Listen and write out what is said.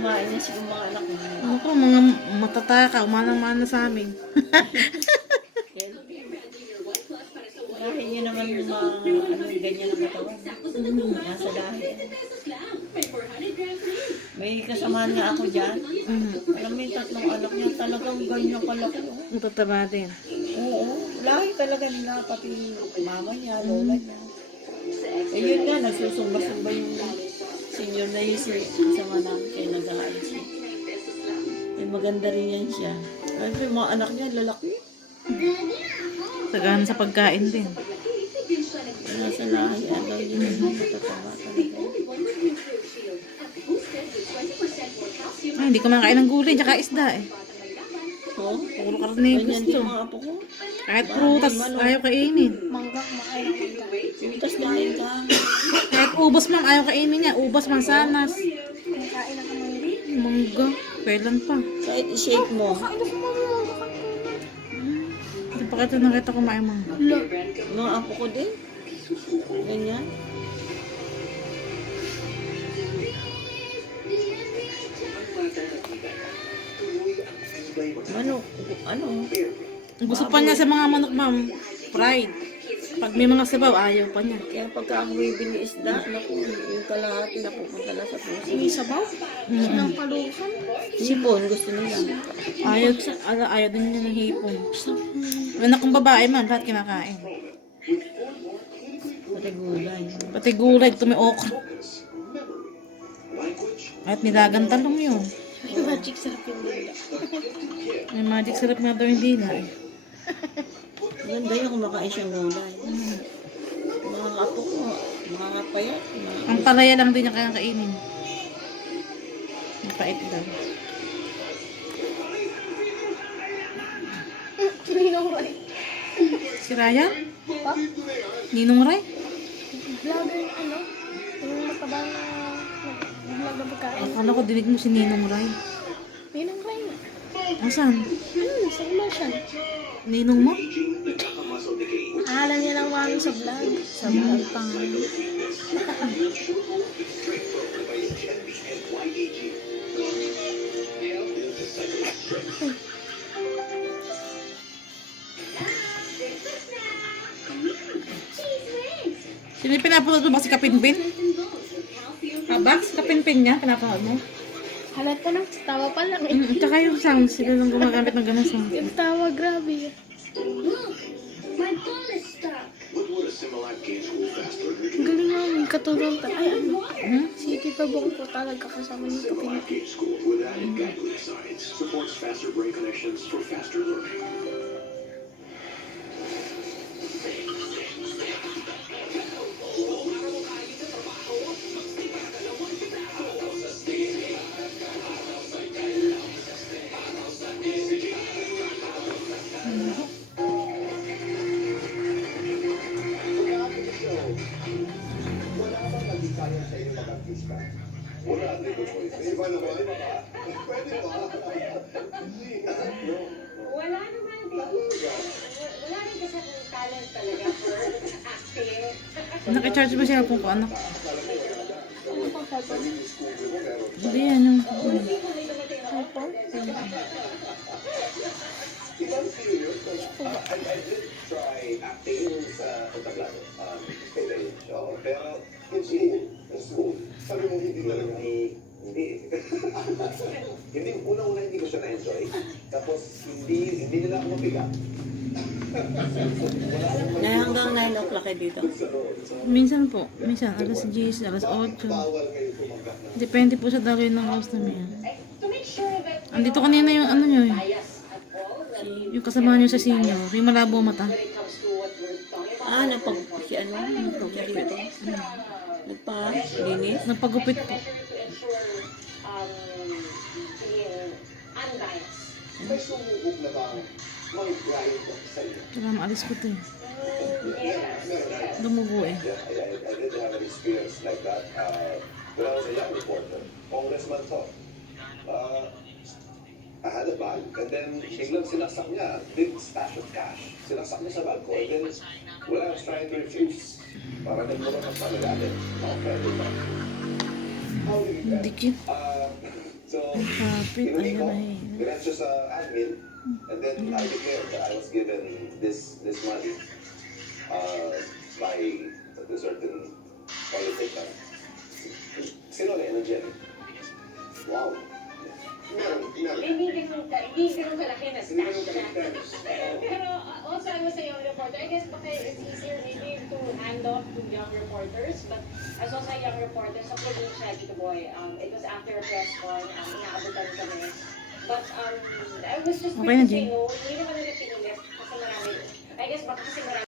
Kumain niya siya yung mga anak mo. Ano ko, mga matataka, umanang-mana sa amin. Dahil niya naman yung mga ganyan na katawan. Nasa dahil. May kasamahan nga ako dyan. Alam mo yung tatlong anak niya, talagang ganyan kalaki. Matataba din. Oo, lahi talaga nila, pati mama niya, lola niya. Eh yun nga, nagsusumba-sumba yung senior na yun kasama namin kaya nag-aalis siya. Eh maganda rin yan siya. Ay, yung mga anak niya, lalaki. Sagana sa pagkain din. Nasa lahi, ano yun, matataba talaga. Ay, hindi ko makain ng gulay, tsaka isda eh. Oo, Puro karne ganyan din gusto. mga apo ko. Kahit prutas, ayaw kainin. Mangga, makain ng mangga. Pitas na kain ka. Kahit ubos man, ayaw kainin niya. Ubos, mansanas. Kumakain ng kamay. Mangga. Kailan pa? Kahit i-shake mo. Hindi pa kita nakita kumain mangga. Mga apo ko din. Ganyan. Ano? Gusto pa niya sa mga manok, ma'am. Fried. Pag may mga sabaw, ayaw pa niya. Kaya pagka ako bibili isda, naku, yung kalahati na pupunta na sa puso. May sabaw? Ng palukan? Sipon, gusto nila. Ayaw din niya ng hipon. Anak kong babae man, lahat kinakain. Pati gulay. Pati gulay, ito may okra. At nilagang talong yun. May magic sarap yung dila. May magic sarap nga daw yung dila eh. Ganda yung kumakain siyang gulay. Mga apo ko, mga payat. Ang palaya lang din niya kaya kainin. Mapait daw. Ninong Ray. Si Ryan? Pa? Ninong Ray? Vlogger ano? Yung mataba na vlog na pagkain. Akala ko dinig mo si Ninong Ray. Ninong Ray. Asan? Sa immersion. Ninong mo? Alam niya lang mami sa vlog. Sa vlog pa nga. Sino yung pinapanood mo ba si Kapinpin? Ba? Si Kapinpin niya, pinapanood mo? Halat ka na. Tawa pa lang eh. Tsaka yung sound, sila lang gumagamit ng ganun sound. Yung tawa, grabe. Ang galing nga, may katulong ta. Ay, ano? Si Tita Bong po talaga kasama niyo ito pinipin. Wala naman din. Wala rin kasi akong talent talaga for acting. Nakicharge ba siya kung ano? Ano pang cellphone? Hindi yan yung... iPhone? Hindi, una-una hindi ko siya na-enjoy. Tapos, hindi nila ako mapiga. Na hanggang 9 o'clock kayo dito. Minsan po. Minsan, alas 10, alas 8. Depende po sa daloy ng house namin. Andito kanina yung ano nyo eh. Yung kasama nyo sa senior. Yung malabo mata. Ah, si ano, nagpagpag dito. Nagpa-linis. Nagpagupit po. May sumubok na ba may grind sa iyo? Kaya maalis ko ito eh. Dumugo eh. I did have an experience like that when I was a young reporter. Congressman to. I had a bag and then biglang sinaksak niya, big stash of cash. Sinaksak niya sa bag ko and then when I was trying to refuse, para nagmura ng palalalim. Okay, diba? How did you get? Dikit. So, Kapit, Kinunin ayun ko, na eh. diretso sa admin, and then I declared that I was given this money by a certain politician. Sinuli, nandiyan. Wow. Hindi ganun kalaki na stash siya. Pero also, I was a young reporter. I guess baka it's easier maybe to hand off to young reporters. But as also a young reporter sa probinsya, Tito Boy, it was after a press con, inaabutan kami. But I was just Okay na, quick to say Jane. no. Hindi naman nila pinilit kasi marami. I guess baka kasi marami